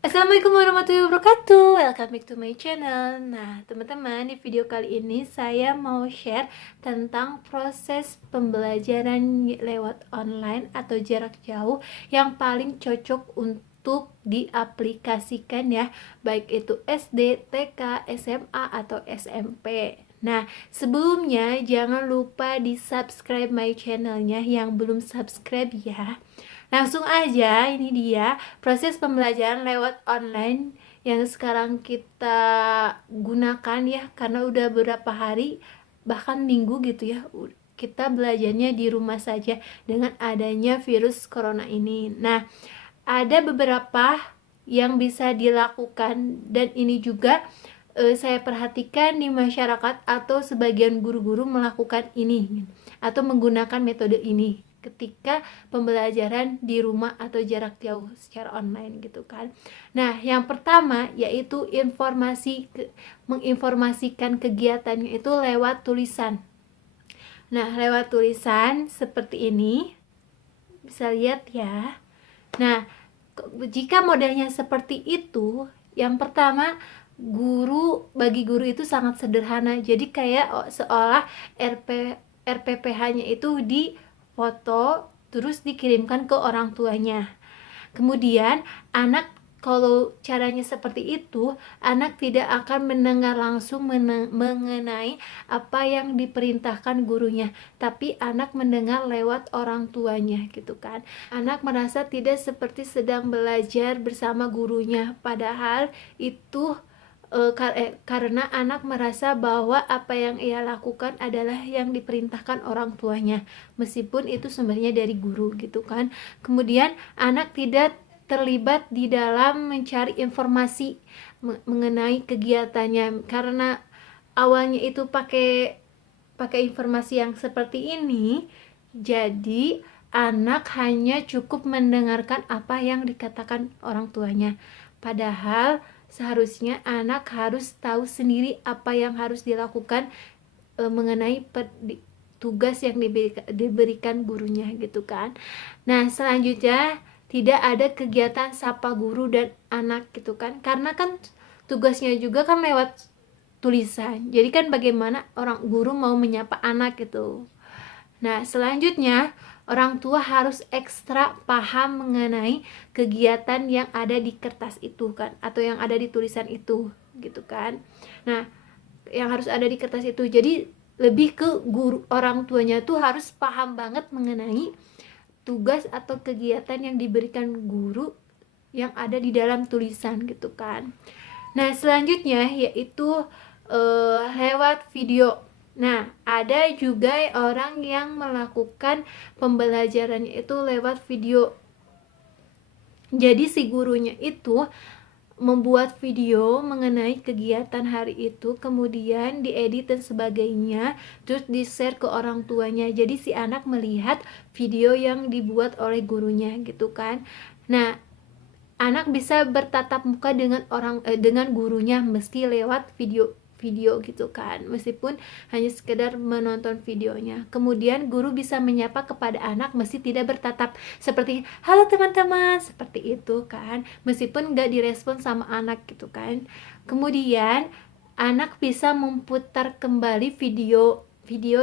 Assalamualaikum warahmatullahi wabarakatuh. Welcome back to my channel. Nah, teman-teman, di video kali ini saya mau share tentang proses pembelajaran lewat online atau jarak jauh yang paling cocok untuk diaplikasikan ya, baik itu SD, TK, SMA atau SMP. Nah, sebelumnya jangan lupa di subscribe my channelnya yang belum subscribe ya. Langsung aja, ini dia proses pembelajaran lewat online yang sekarang kita gunakan ya, karena udah beberapa hari bahkan minggu gitu ya kita belajarnya di rumah saja dengan adanya virus corona ini. Nah, ada beberapa yang bisa dilakukan dan ini juga saya perhatikan di masyarakat atau sebagian guru-guru melakukan ini atau menggunakan metode ini ketika pembelajaran di rumah atau jarak jauh secara online gitu kan. Nah, yang pertama yaitu menginformasikan kegiatannya itu lewat tulisan. Nah, lewat tulisan seperti ini bisa lihat ya. Nah, jika modelnya seperti itu, yang pertama bagi guru itu sangat sederhana. Jadi kayak seolah RPPH-nya itu di foto terus dikirimkan ke orang tuanya. Kemudian anak, kalau caranya seperti itu, anak tidak akan mendengar langsung mengenai apa yang diperintahkan gurunya, tapi anak mendengar lewat orang tuanya gitu kan. Anak merasa tidak seperti sedang belajar bersama gurunya, padahal itu karena anak merasa bahwa apa yang ia lakukan adalah yang diperintahkan orang tuanya, meskipun itu sumbernya dari guru gitu kan. Kemudian anak tidak terlibat di dalam mencari informasi mengenai kegiatannya, karena awalnya itu pakai informasi yang seperti ini. Jadi anak hanya cukup mendengarkan apa yang dikatakan orang tuanya, padahal seharusnya anak harus tahu sendiri apa yang harus dilakukan mengenai tugas yang diberikan gurunya gitu kan. Nah, selanjutnya tidak ada kegiatan sapa guru dan anak gitu kan, karena kan tugasnya juga kan lewat tulisan. Jadi kan bagaimana orang guru mau menyapa anak gitu. Nah, selanjutnya orang tua harus ekstra paham mengenai kegiatan yang ada di kertas itu kan, atau yang ada di tulisan itu gitu kan. Nah, yang harus ada di kertas itu. Jadi lebih ke guru, orang tuanya tuh harus paham banget mengenai tugas atau kegiatan yang diberikan guru yang ada di dalam tulisan gitu kan. Nah, selanjutnya yaitu lewat video. Nah, ada juga orang yang melakukan pembelajarannya itu lewat video. Jadi si gurunya itu membuat video mengenai kegiatan hari itu, kemudian diedit dan sebagainya, terus di-share ke orang tuanya. Jadi si anak melihat video yang dibuat oleh gurunya gitu kan. Nah, anak bisa bertatap muka dengan gurunya meski lewat video gitu kan, meskipun hanya sekedar menonton videonya. Kemudian guru bisa menyapa kepada anak meski tidak bertatap, seperti halo teman-teman, seperti itu kan, meskipun gak direspon sama anak gitu kan. Kemudian anak bisa memutar kembali video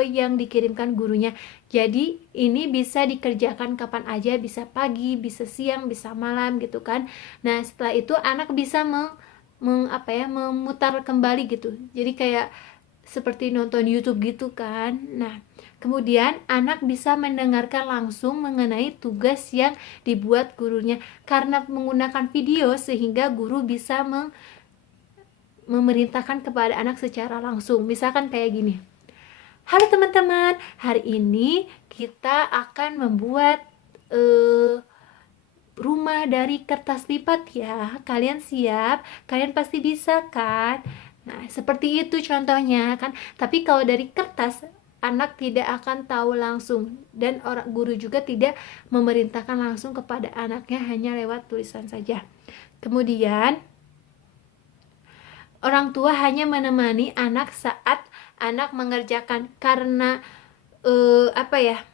yang dikirimkan gurunya. Jadi ini bisa dikerjakan kapan aja, bisa pagi, bisa siang, bisa malam gitu kan. Nah, setelah itu anak bisa memutar kembali gitu. Jadi kayak seperti nonton YouTube gitu kan. Nah, kemudian anak bisa mendengarkan langsung mengenai tugas yang dibuat gurunya karena menggunakan video, sehingga guru bisa memerintahkan kepada anak secara langsung. Misalkan kayak gini. Halo teman-teman, hari ini kita akan membuat rumah dari kertas lipat ya. Kalian siap? Kalian pasti bisa kan? Nah, seperti itu contohnya kan. Tapi kalau dari kertas, anak tidak akan tahu langsung, dan orang guru juga tidak memerintahkan langsung kepada anaknya, hanya lewat tulisan saja. Kemudian orang tua hanya menemani anak saat anak mengerjakan, karena apa ya,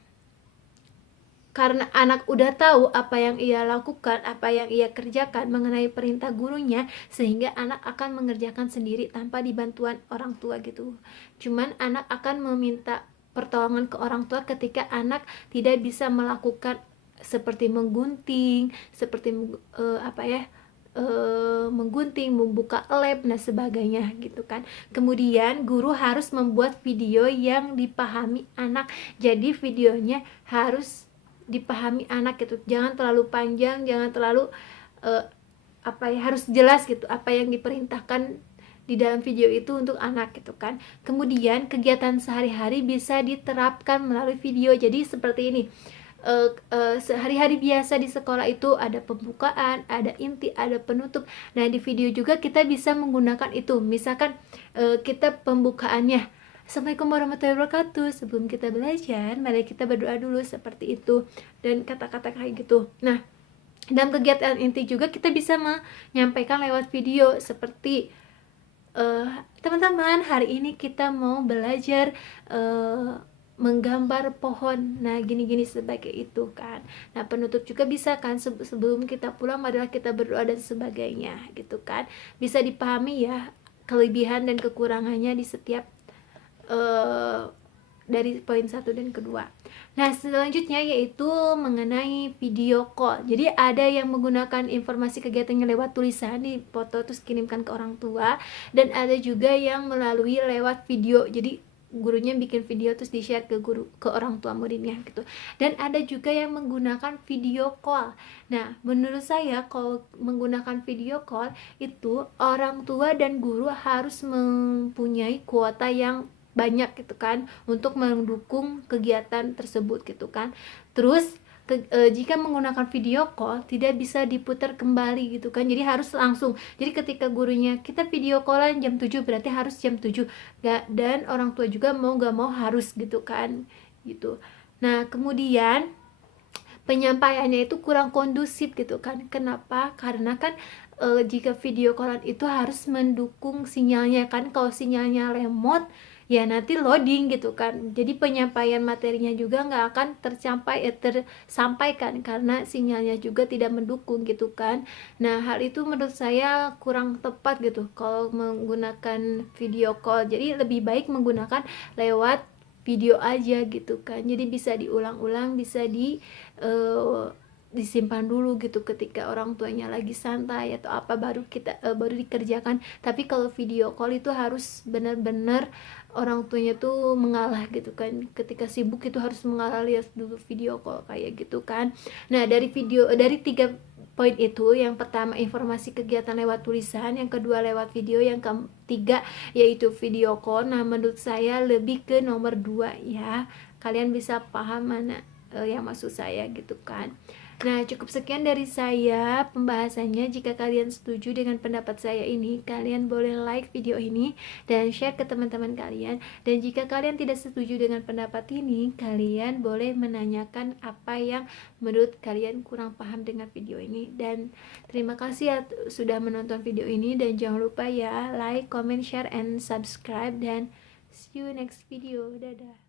karena anak udah tahu apa yang ia lakukan, apa yang ia kerjakan mengenai perintah gurunya, sehingga anak akan mengerjakan sendiri tanpa dibantuan orang tua gitu. Cuman anak akan meminta pertolongan ke orang tua ketika anak tidak bisa melakukan seperti menggunting, seperti menggunting, membuka lab, dan sebagainya gitu kan. Kemudian guru harus membuat video yang dipahami anak, jadi videonya harus dipahami anak gitu, jangan terlalu panjang, jangan terlalu harus jelas gitu apa yang diperintahkan di dalam video itu untuk anak gitu kan. Kemudian kegiatan sehari-hari bisa diterapkan melalui video, jadi seperti ini. Sehari-hari biasa di sekolah itu ada pembukaan, ada inti, ada penutup. Nah, di video juga kita bisa menggunakan itu. Misalkan kita pembukaannya, Assalamualaikum warahmatullahi wabarakatuh. Sebelum kita belajar, mari kita berdoa dulu, seperti itu. Dan kata-kata kayak gitu. Nah, dalam kegiatan inti juga kita bisa menyampaikan lewat video seperti teman-teman, hari ini kita mau belajar menggambar pohon, nah gini-gini sebagai itu kan. Nah, penutup juga bisa kan, sebelum kita pulang adalah kita berdoa dan sebagainya gitu kan. Bisa dipahami ya kelebihan dan kekurangannya di setiap dari poin 1 dan kedua. Nah, selanjutnya yaitu mengenai video call. Jadi ada yang menggunakan informasi kegiatannya lewat tulisan, di foto terus kirimkan ke orang tua, dan ada juga yang melalui lewat video. Jadi gurunya bikin video terus di-share ke orang tua muridnya gitu. Dan ada juga yang menggunakan video call. Nah, menurut saya kalau menggunakan video call itu orang tua dan guru harus mempunyai kuota yang banyak gitu kan untuk mendukung kegiatan tersebut gitu kan. Terus jika menggunakan video call tidak bisa diputar kembali gitu kan, jadi harus langsung. Jadi ketika gurunya kita video callan jam 7 berarti harus jam 7 dan orang tua juga mau gak mau harus gitu kan gitu. Nah, kemudian penyampaiannya itu kurang kondusif gitu kan. Kenapa? Karena kan jika video callan itu harus mendukung sinyalnya kan. Kalau sinyalnya lemot ya nanti loading gitu kan, jadi penyampaian materinya juga nggak akan tersampaikan karena sinyalnya juga tidak mendukung gitu kan. Nah, hal itu menurut saya kurang tepat gitu kalau menggunakan video call. Jadi lebih baik menggunakan lewat video aja gitu kan, jadi bisa diulang-ulang, bisa disimpan dulu gitu ketika orang tuanya lagi santai atau apa, baru dikerjakan. Tapi kalau video call itu harus benar-benar orang tuanya tuh mengalah gitu kan, ketika sibuk itu harus mengalah, lihat dulu video call kayak gitu kan. Nah, dari 3 poin itu, yang pertama informasi kegiatan lewat tulisan, yang kedua lewat video, yang ketiga yaitu video call. Nah, menurut saya lebih ke nomor 2 ya, kalian bisa paham mana yang maksud saya gitu kan. Nah, cukup sekian dari saya pembahasannya. Jika kalian setuju dengan pendapat saya ini, kalian boleh like video ini dan share ke teman-teman kalian. Dan jika kalian tidak setuju dengan pendapat ini, kalian boleh menanyakan apa yang menurut kalian kurang paham dengan video ini. Dan terima kasih ya sudah menonton video ini, dan jangan lupa ya like, comment, share, and subscribe, dan see you next video. Dadah.